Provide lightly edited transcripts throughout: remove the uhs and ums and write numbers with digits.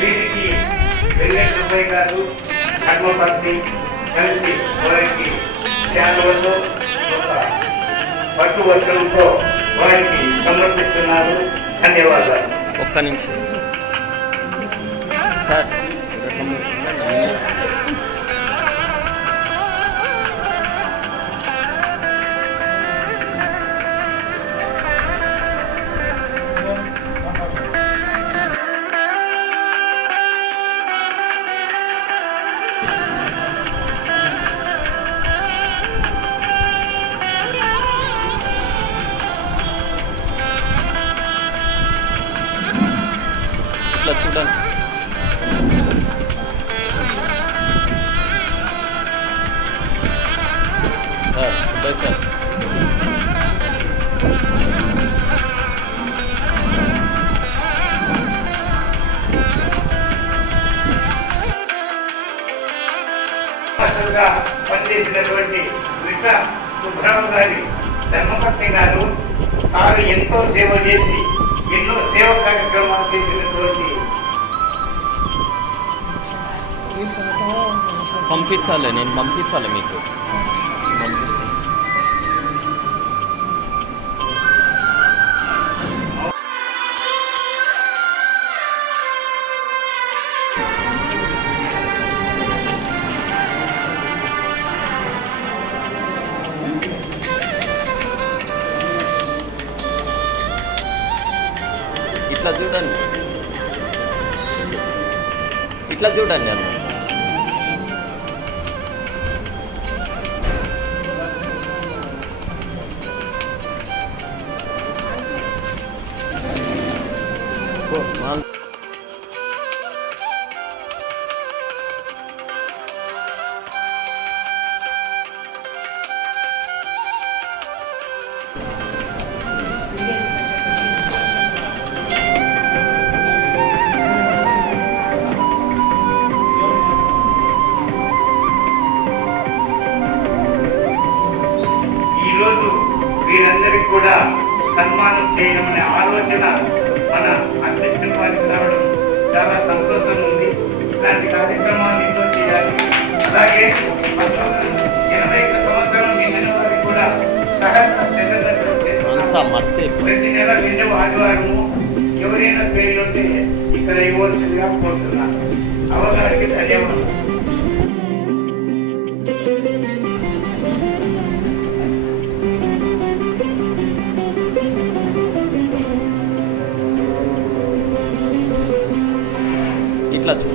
వీరికి వెంకట సుబ్బయ్య గారు కర్మపర్తి కలిసి వారికి శాలువతో ఒక పట్టు వస్త్రంతో వారికి సమర్పిస్తున్నారు. ధన్యవాదాలు. ఒక్క నిమిషం సార్. ఇట్లా చూడండి. సార్ పనిచేసినటువంటి విట సుబ్రహ్మ గారి ధర్మపత్ని గారు సారు ఎంతో సేవ చేసి ఎన్నో సేవ కార్యక్రమాలు చేసినటువంటి పంపించాలి. నేను పంపించాలి మీకు. ఇట్లా చూడండి, ఇట్లా చూడండి అన్న. వీరందరికీ కూడా సన్మానం చేయడమనే ఆలోచన మన అధ్యక్షుల వారికి రావడం చాలా సంతోషం ఉంది. ఇలాంటి కార్యక్రమాలు ఎన్నో చేయాలి. అలాగే 81 సంవత్సరం నిండిన వారికి కూడా ప్రతి నెల 2వ ఆదివారము ఎవరైనా పేర్లు ఉంటే ఇక్కడ ఇవ్వాల్సిందిగా కోరుతున్నాను. అవగాహనకి ధన్యవాదాలు. ఇట్లా చూ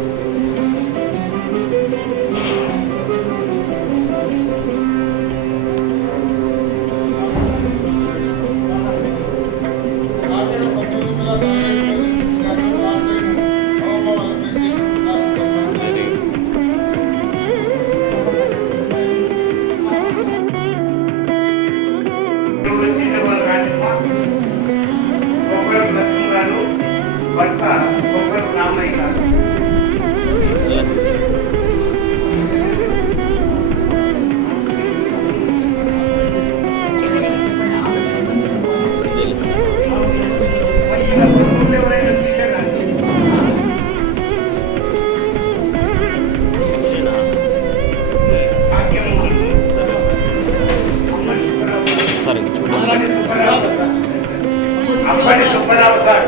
భర్త రామయ్య గారు అప్పటి సుబ్బరావు సార్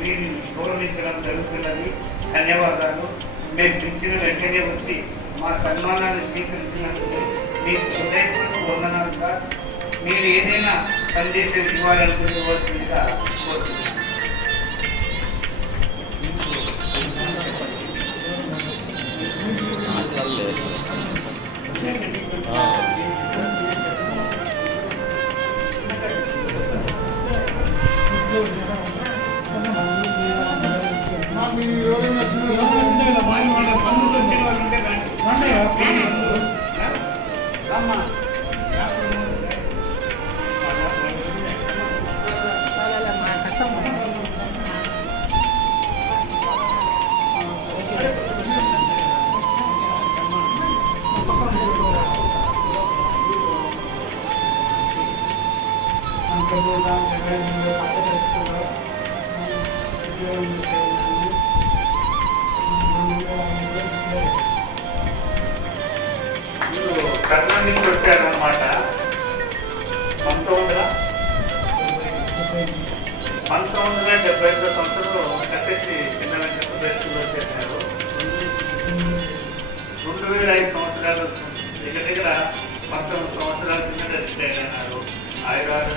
వీరిని గౌరవించడం జరుగుతున్నది. ధన్యవాదాలు. మేము పిలిచిన వెంటనే వచ్చి మా సన్మానాన్ని స్వీకరించినందుకు మీకు హృదయపూర్వక వందనాలు సార్. మీరు ఏదైనా సందేశం ఇవ్వాలనుకోవాల్సిందిగా కోరుతున్నాను. కర్ణం నుంచి వచ్చారనమాట. 1970 సంవత్సరంలో కట్టేసి చిన్న వెంకటేశ్వర వచ్చేసారు. 2005 సంవత్సరాలు దగ్గర 19 సంవత్సరాల కింద రిటైర్ అయినారు. ఆయుర్వేద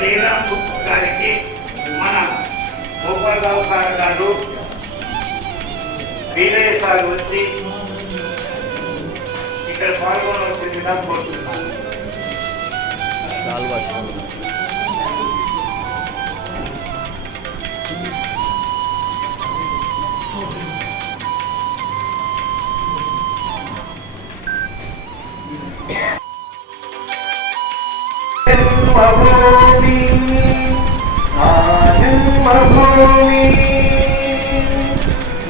జయరాం గారికి మన గోపాలరావు సార్ గారు వీరయ్య సార్ వచ్చి ఇక్కడ పాల్గొనవలసిందిగా కోరుతున్నాను. జన్మభూమి నా జన్మభూమి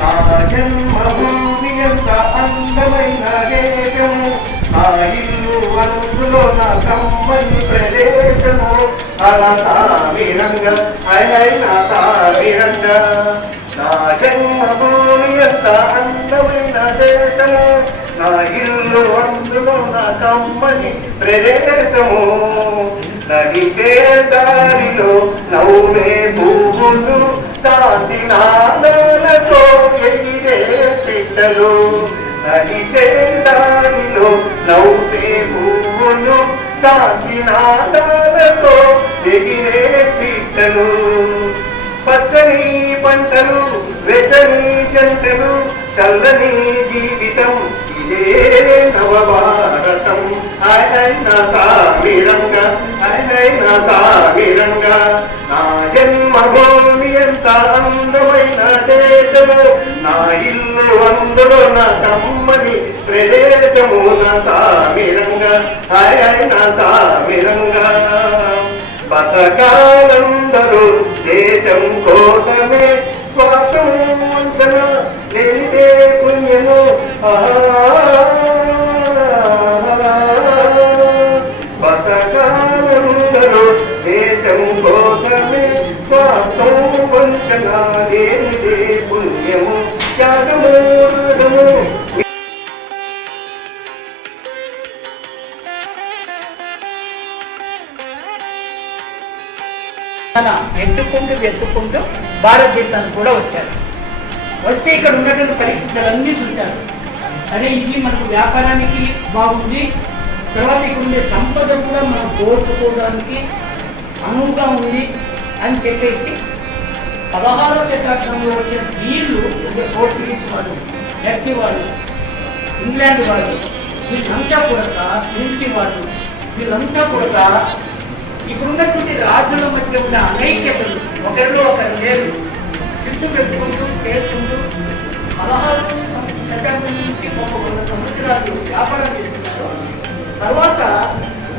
నా జన్మభూమి ఎంత అందమైన దేశము, నా ఇల్లు అందులో నా కమ్మని ప్రదేశము. అలా తామిరంగా అయినా తామిరంగా నా జన్మభూమి ఎంత అందమైన దేశము, నా ఇల్లు అందులో నా కమ్మని ప్రదేశము. నడిచే దారిలో నవ్వే పువ్వులు, శాంతి నాదాలతో ఎగిరే పిట్టలు. నడిచే దారిలో నవ్వే పువ్వులు, శాంతి నాదాలతో ఎగిరే పిట్టలు. పచ్చని పంటలు, వెచ్చని జంటలు, చల్లని జీవితం, ఇదే నవభారతం. ఆయన సామిరంగా ఆయన సామిరంగా నా జన్మభూమి ఎంత అందమైన దేశము, నా ఇల్లు అందులో నా కమ్మని ప్రదేశము. నా సామిరంగా ఆయన సామిరంగా బతకాలందరూ దేశం కోసమే, స్వాతం వంచన లేనిదే పుణ్యము. బతకాలందరూ దేశం కోసమే, స్వాతం వంచన లేనిదే పుణ్యము. త్యాగము వెతుక్కుంటూ భారతదేశానికి కూడా వచ్చారు. వస్తే ఇక్కడ ఉన్నటువంటి పరిస్థితులన్నీ చూశారు. అదే ఇది మనకు వ్యాపారానికి బాగుంది, తర్వాత ఇక్కడ ఉండే సంపద కూడా మనం కోర్చుకోవడానికి అనువుగా ఉంది అని చెప్పేసి 16వ శతాబ్దంలో వచ్చిన వీళ్ళు అంటే పోర్చుగీస్ వాళ్ళు, డచ్ వాళ్ళు, ఇంగ్లాండ్ వాళ్ళు, వీళ్ళంతా కూడా ఫ్రెంచి వాళ్ళు, వీళ్ళంతా కూడా ఇప్పుడున్నటువంటి రాజుల మధ్య ఉన్న అనైక్యతలు, ఒకరిలో ఒకరు లేరు, చుట్టూ పెట్టుకుంటూ చేసుకుంటూ 16వ శతాబ్దం నుంచి 100 సంవత్సరాలు వ్యాపారం చేస్తున్నారు. తర్వాత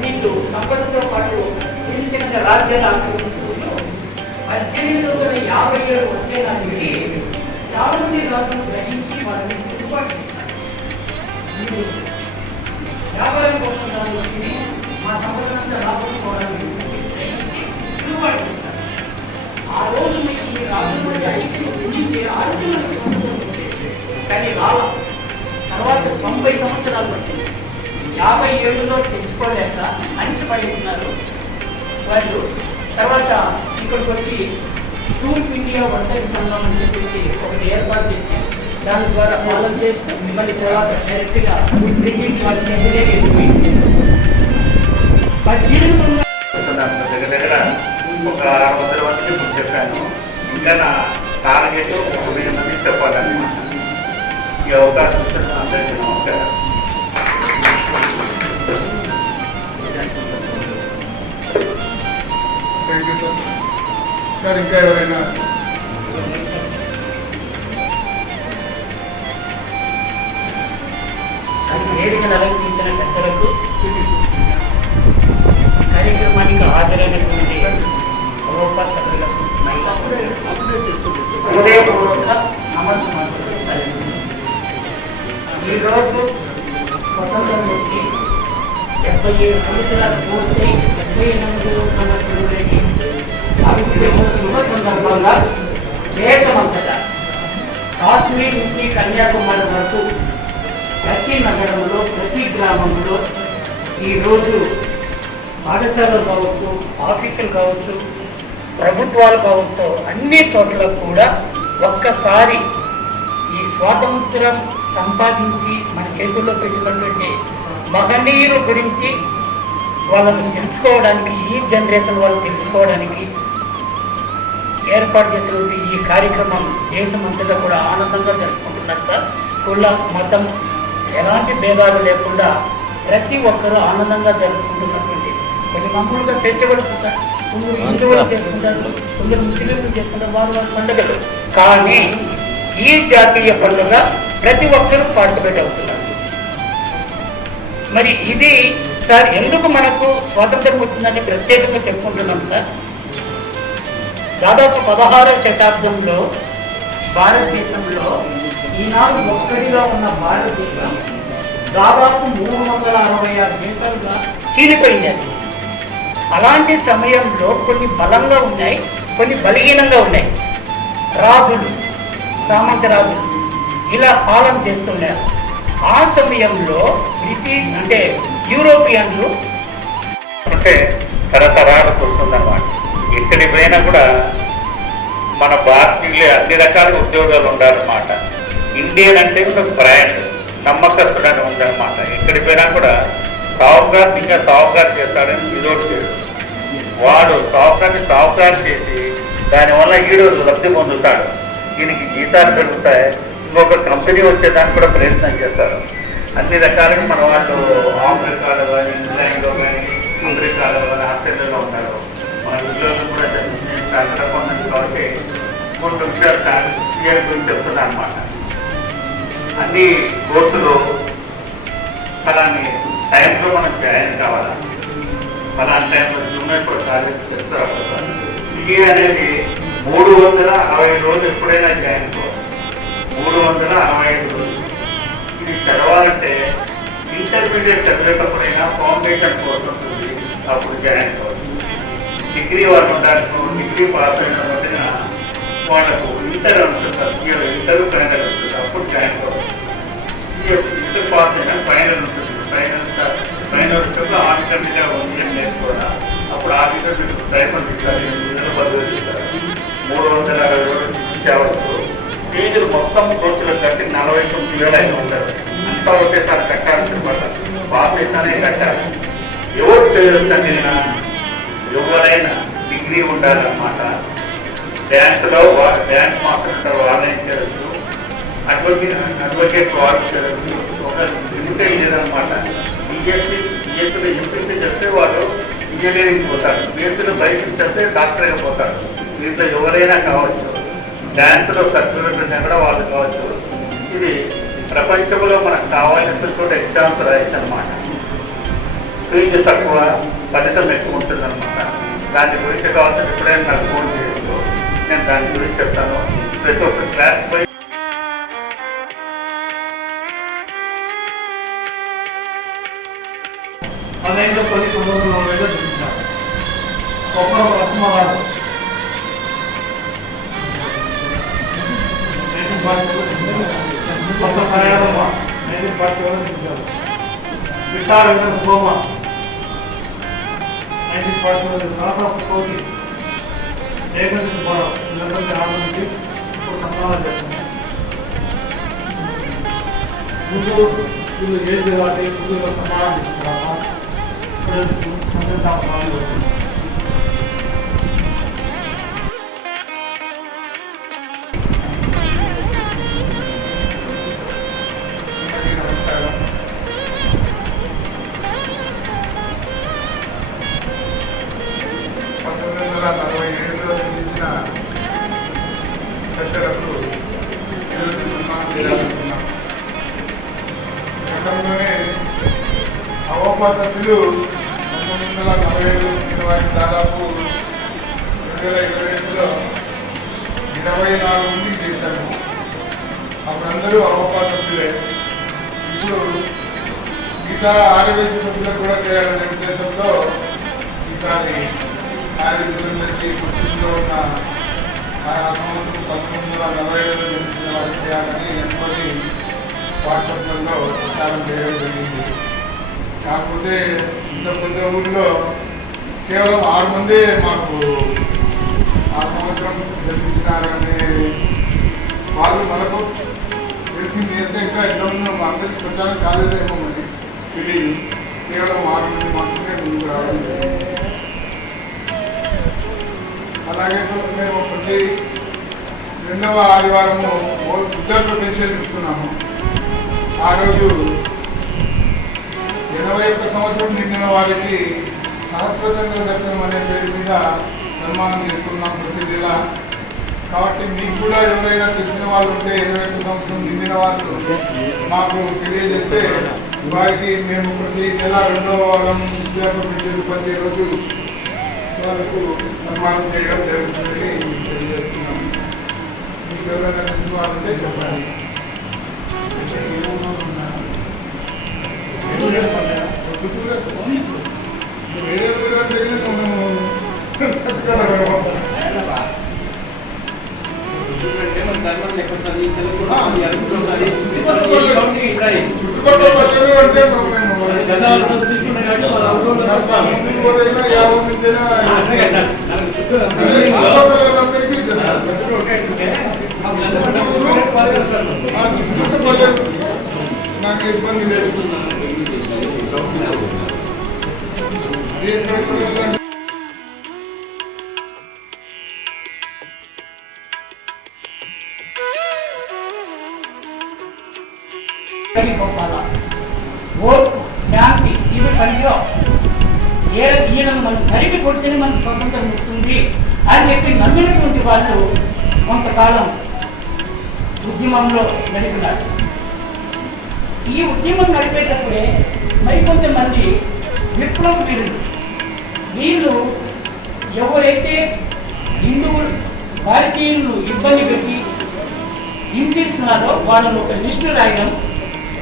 వీళ్ళు సంపదతో పాటు చిన్న చిన్న రాజ్యాలు ఆక్రమించుకుంటూ 1857 వచ్చేదానికి చాలా మంది రాజులు గ్రహించి వాళ్ళని తిరుగుబాటు చేస్తారు. వ్యాపారం కోసం దాని వచ్చింది మా సంపదంతా రాబోతుకోవడానికి తిరుగుబాటు చేస్తారు. ఆ రోజు మీకు ఈ రాజుల ఐక్యం గురించి కానీ రాలా. తర్వాత 90 సంవత్సరాలు పట్టింది. 57లో తెచ్చుకోలేక అనిసిపడేసినారు వాళ్ళు. తర్వాత ఇక్కడికి వచ్చి తూర్పు ఇండియా ఒంటరి సంఘం అని చెప్పేసి ఒకటి ఏర్పాటు చేసి దాని ద్వారా పాలన చేస్తూ మళ్ళీ తర్వాత డైరెక్ట్గా బ్రిటిష్ వాళ్ళు చెందినే వెళ్ళిపోయింది. 18 దగ్గర ఒక 600 మందికి ఇప్పుడు చెప్పాను. ఇంకా నా టార్గెట్ 1000 మందికి చెప్పాలన్నమాట. ఈ అవకాశం ఇచ్చిన అందరికీ నమస్కారం. Thank you sir. సార్ ఇంకా ఎవరైనా వేదికను అలంకరించిన పెద్దలకు, కార్యక్రమానికి హాజరైనటువంటి సభ్యులకు హృదయపూర్వక నమస్కారం. ఈరోజు స్వతంత్రం వచ్చి 77 సంవత్సరాలు పూర్తయి 78వ సంవత్సరంలోకి సాగుతున్న శుభ సందర్భంగా దేశమంతటా కాశ్మీర్ నుంచి కన్యాకుమారి వరకు ప్రతి నగరంలో, ప్రతి గ్రామంలో ఈరోజు పాఠశాలలు కావచ్చు, ఆఫీసులు కావచ్చు, ప్రభుత్వాలు కావచ్చు, అన్ని చోట్ల కూడా ఒక్కసారి ఈ స్వాతంత్రం సంపాదించి మన చేతుల్లో పెట్టినటువంటి మహనీయుల గురించి వాళ్ళని తెలుసుకోవడానికి, ఈ జనరేషన్ వాళ్ళు తెలుసుకోవడానికి ఏర్పాటు చేసినటువంటి ఈ కార్యక్రమం దేశమంతటా కూడా ఆనందంగా జరుపుకుంటున్నారు సార్. కుల, మతం ఎలాంటి భేదాలు లేకుండా ప్రతి ఒక్కరూ ఆనందంగా జరుపుకుంటున్నటువంటి కొన్ని మామూలుగా చర్చబడుతుంది సార్. కొందరు హిందువులు చేసుకుంటారు, కొందరు ముస్లింలు చేసుకుంటారు, వారి పండుగలు. కానీ ఈ జాతీయ పండుగ ప్రతి ఒక్కరూ పార్టిసిపేట్ అవుతున్నారు. మరి ఇది సార్ ఎందుకు మనకు స్వాతంత్రం వచ్చిందని ప్రత్యేకంగా చెప్పుకుంటున్నాం సార్. దాదాపు 16వ శతాబ్దంలో భారతదేశంలో ఈనాడు ఒక్కడిగా ఉన్న భారతదేశం దాదాపు 366 దేశాలుగా చీలిపోయింది. అలాంటి సమయంలో కొన్ని బలంగా ఉన్నాయి, కొన్ని బలహీనంగా ఉన్నాయి. రాజులు, సామంత రాజులు ఇలా పాలన చేస్తున్నారు. ఆ సమయంలో బ్రిటిష్ అంటే యూరోపియన్లు అంటే తరతరాలు వస్తుందన్నమాట. ఎక్కడి పోయినా కూడా మన భారతీయులే అన్ని రకాల ఉద్యోగాలు ఉండాలన్నమాట. ఇండియన్ అంటే ఒక బ్రాండ్, నమ్మకస్తుడని ఉందన్నమాట. ఎక్కడికి పోయినా కూడా సావుకారు ఇంకా సావుకారు చేస్తాడని ఇదోటి చేయడు. వాడు సావుకారు చేసి దానివల్ల ఈడు లబ్ధి పొందుతాడు. దీనికి జీతాలు పెరుగుతాయి, ఇంకొక కంపెనీ వచ్చేదానికి కూడా ప్రయత్నం చేస్తారు. అన్ని రకాలుగా మన వాళ్ళు ఆఫ్రికాలో కానీ, ఇంగ్లాండ్లో కానీ, అమెరికాలో కానీ, ఆస్ట్రేలియాలో ఉంటారు. మన ఉద్యోగులు కూడా కొంత కాబట్టి కొన్ని విషయాలు గురించి చెప్తున్నా అనమాట. అన్ని కోర్సులు ఫలాన్ని టైంలో మనం జాయిన్ కావాలా, ఫలాన్ని టైంలో జూనియర్ కూడా కాలేజ్ చేస్తారు. ఇది అనేది 360 రోజులు ఎప్పుడైనా జాయిన్ కావాలి. 365 రోజులు ఇది చదవాలంటే ఇంటర్మీడియట్ చదివేటప్పుడైనా ఫౌండేషన్ కోర్స్ ఉంటుంది, అప్పుడు జాయిన్ కావచ్చు. డిగ్రీ వాళ్ళు ఉండాలి, డిగ్రీ పాస్ అయిన వదిన వాళ్ళకు ఇంటర్ ఉంటుంది, ఇంటర్ ఫైనల్ ఉంటుంది, అప్పుడు జాయిన్ కావచ్చు. ఇంటర్ పాస్ అయినా ఫైనల్ ఉంటుంది, ఫైనల్ వచ్చేప్పుడు ఆఫీసర్ మీద వంశం నేర్చుకోవాలి. అప్పుడు ఆఫీసర్ మీకు డ్రైవర్ ఇస్తారు, బదులు ఇస్తారు. 360 రోజులు ఇచ్చేవరకు ఫీజులు మొత్తం కోర్సులు కట్టి 49 వేలు ఉంటారు. అంతా ఒకేసారి కట్టాల్సిన పడ్డారు, పాస్ అయితేనే కట్టాలి. ఎవరు చదివినా ఎవరైనా డిగ్రీ ఉండాలన్నమాట. డ్యాన్స్లో డ్యాన్స్ మాస్టర్ ఉంటారు, వాళ్ళని చేయవచ్చు. అడ్వకేట్ వాళ్ళు చేయవచ్చు. ఒక లిమిటెడ్ లేదనమాట. బిఎస్సీలో ఎంపీసీ చేస్తే వాళ్ళు ఇంజనీరింగ్ పోతారు, బిఎస్సీలో బయటకు చేస్తే డాక్టర్ అయిపోతారు. దీంట్లో ఎవరైనా కావచ్చు. డ్యాన్స్లో సర్టిఫికెట్ ఉన్నా కూడా వాళ్ళు కావచ్చు. ఇది ప్రపంచంలో మనకు కావాల్సిన చోట ఎగ్జామ్స్ రాయచ్చు అనమాట. ఫీజు తక్కువ, ఫలితం ఎక్కువ ఉంటుంది అనమాట. దాని గురించి కావాల్సిన ఎప్పుడైనా నాకు ఫోన్ చేయొచ్చు, నేను దాని గురించి చెప్తాను. ప్రతి ఒక్క క్లాస్ పోయి అనేక కొన్ని 940 చూపించారు. గొప్ప రత్నాలు కొత్త ప్రయాణమా నేను పార్టీ వాళ్ళు చూపించారు. విశాల గోమ 1940 దాదాపు కోటి ఏకైక పొలం ఇళ్ళకి ఆనందించి ఇప్పుడు సన్మానం చేస్తున్నాం. ముందు వీళ్ళు ఏది వాటి ముందు సన్మానం చేస్తున్నారు. చర్చలకు సన్మానం చేయాలనుకున్నాం. గతంలోనే అవపా సభ్యులు 1947 దాదాపు 2025లో 24 మంది చేశారు. అప్పుడందరూ అవపా సభ్యులే. ఇప్పుడు మిగతా ఆర్యవేశ సభ్యులకు కూడా చేయాలనే ఉద్దేశంతో ఈసారి ఆర్యవేశులందరికీ గుర్తిలో ఉన్న ఆ సంవత్సరం 1947లో జన్మించిన వారికి చేయాలని అనుకొని వాట్సాప్లలో ప్రచారం చేయడం జరిగింది. కాకపోతే ఇంత పెద్ద ఊళ్ళో కేవలం 6 మందే మాకు ఆ సంవత్సరం జన్మించినారనే వాళ్ళు మనకు తెలిసింది. అంటే ఇంకా ఎంతమంది మా అందరికీ ప్రచారం కాలేదేమో మరి తెలియదు. కేవలం 6 మంది మాత్రమే ముందుకు రావడం జరిగింది. అలాగే మేము ప్రతి 2వ ఆదివారము వృద్ధాప్య పెన్షన్ ఇస్తున్నాము. ఆ రోజు 81 సంవత్సరం నిండిన వారికి సహస్రచంద్ర దర్శనం అనే పేరు మీద సన్మానం చేస్తున్నాం ప్రతి నెల. కాబట్టి మీకు కూడా ఎవరైనా తెలిసిన వాళ్ళు ఉంటే 21 సంవత్సరం నిండిన వాళ్ళు మాకు తెలియజేస్తే వారికి మేము ప్రతి నెల 2వ వారం వృద్ధాప్య పెన్షన్ ప్రతి రోజు వాళ్ళకు సన్మానం చేయడం జరుగుతుందని తెలియజేస్తున్నాము. మీకు ఎవరైనా తెలిసిన వాళ్ళు ఉంటే చెప్పండి. వేరే చుట్టుపక్కల పల్లెలు అంటే నాకు ఇబ్బంది లేదు. ఓర్పు, శాంతి ఇవి పనిలో ఈయనను మనం తరిమి కొడితేనే మనకు స్వతంత్రం ఇస్తుంది అని చెప్పి నమ్మినటువంటి వాళ్ళు కొంతకాలం ఉద్యమంలో గడిపినారు. ఈ ఉద్యమం నడిపేటప్పుడే మరికొంతమంది విప్లవ వీరులు వీళ్ళు ఎవరైతే హిందువులు భారతీయులను ఇబ్బంది పెట్టి హింసిస్తున్నారో వాళ్ళను ఒక లిస్టు రాయడం,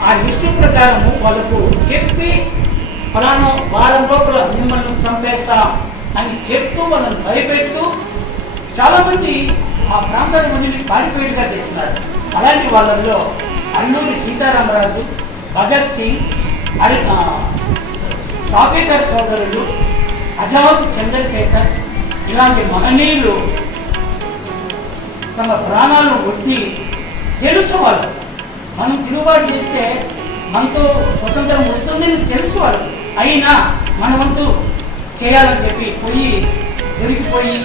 ఆ లిస్టు ప్రకారము వాళ్ళకు చెప్పి ఫలానా వారం లోపల మిమ్మల్ని చంపేస్తాం అని చెప్తూ వాళ్ళని భయపెడుతూ చాలామంది ఆ ప్రాంతాల మందిని పారిపోయేట్టుగా చేస్తున్నారు. అలాంటి వాళ్ళల్లో అల్లూరి సీతారామరాజు, భగత్ సింగ్, సాఫేకర్ సోదరులు, అజాద్ చంద్రశేఖర్ ఇలాంటి మహనీయులు తమ ప్రాణాలను ఒడ్డి తెలుసు వాళ్ళు మనం తిరుగుబాటు చేస్తే మనతో స్వతంత్రం వస్తుందని తెలుసు వాళ్ళు. అయినా మనమంతూ చేయాలని చెప్పి దొరికిపోయి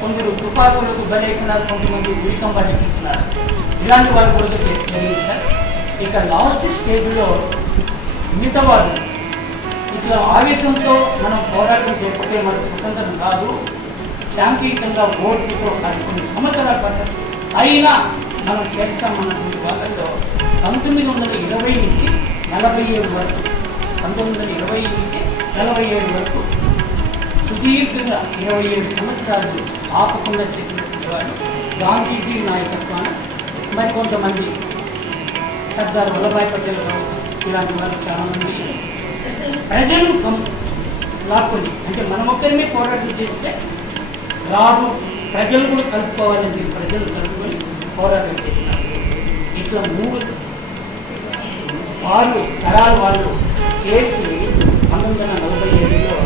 కొందరు తుపాకులకు బలైకున్నారు, కొంతమంది ఉరికంబాన్ని ఎక్కించినారు. ఇలాంటి వాళ్ళు కూడా జరిగింది సార్. ఇక లాస్ట్ స్టేజ్లో మిగతా వాళ్ళు ఇట్లా ఆవేశంతో మనం పోరాటం చేయకపోతే మనకు స్వతంత్రం కాదు, శాంతియుతంగా ఓటుతో అది కొన్ని సంవత్సరాల పద్ధతి అయినా మనం చేస్తామన్నటువంటి వాళ్ళలో 1920 నుంచి 47 వరకు 1920 నుంచి 47 వరకు సుదీర్ఘంగా 27 సంవత్సరాలు ఆపకుండా చేసినటువంటి వాళ్ళు గాంధీజీ నాయకత్వాన మరికొంతమంది సర్దార్ వల్లభాయ్ పటేల్ కావచ్చు, ఇలాంటి వాళ్ళు చాలామంది ప్రజలను లాక్కొని అంటే మనం ఒక్కరిమే పోరాటం చేస్తే రాదు, ప్రజలు కూడా కలుపుకోవాలని చెప్పి ప్రజలు కలుపుకొని పోరాటం చేసినారు. ఇట్లా 6 తరాలు వాళ్ళు చేసి 1947లో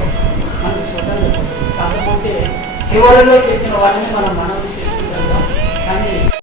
మనకు స్వతంత్రం వచ్చింది. కాకపోతే చివరిలో తెచ్చిన వాళ్ళని మనం